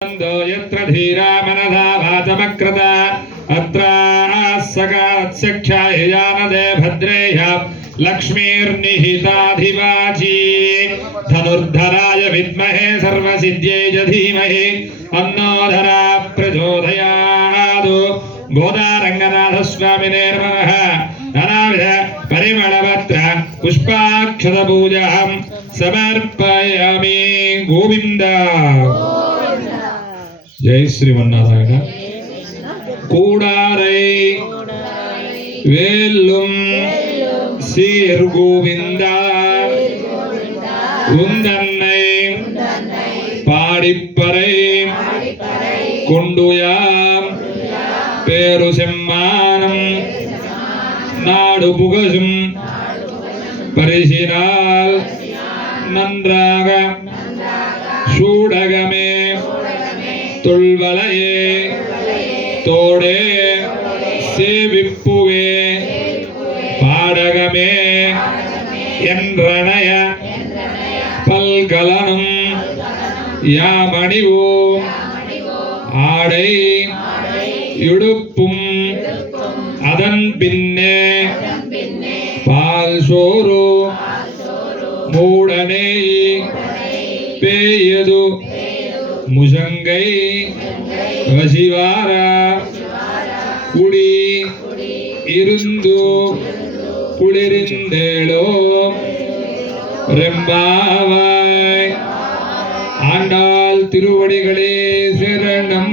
यत्र धीरा मनसा वाचमकृत अत्रास्सकात्सख्यायजानदे भद्रेह लक्ष्मीर्निहिताधिवाची धनुर्धराय विद्महे सर्वसिद्ध्यै धीमहि अन्नोधरा प्रचोदयात् गोदारङ्गनाथस्वामिने नमः। नानाविध परिमलपत्र पुष्पाक्षतपूजां समर्पयामि। गोविन्द जय श्रीमन्नारायण। கூடாரை வேல்லும் சீர் கோவிந்தா உந்தன்னை பாடிப்பறை கொண்டுயாம் பேரு செம்மானம் நாடு புகசும் பரிசினால் நன்றாக சூடகமே தொல்வளையே தோடே சேவிப்புவே பாடகமே என்றனைய பல்கலனும் யாமணிவோம் ஆடை இடுப்பும் அதன் பின்னே பால் சோறு மூடனே பேயது முசங்கை வசிவார குடி இருந்து குளிர்ந்தேளோ ரெம்பாவாய். ஆண்டாள் திருவடிகளே శరణం.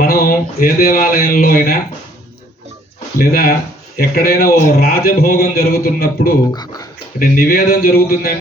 మనం ఏ దేవాలయంలో అయినా లేదా ఎక్కడైనా ఓ రాజభోగం జరుగుతున్నప్పుడు అంటే నివేదన జరుగుతుందంటే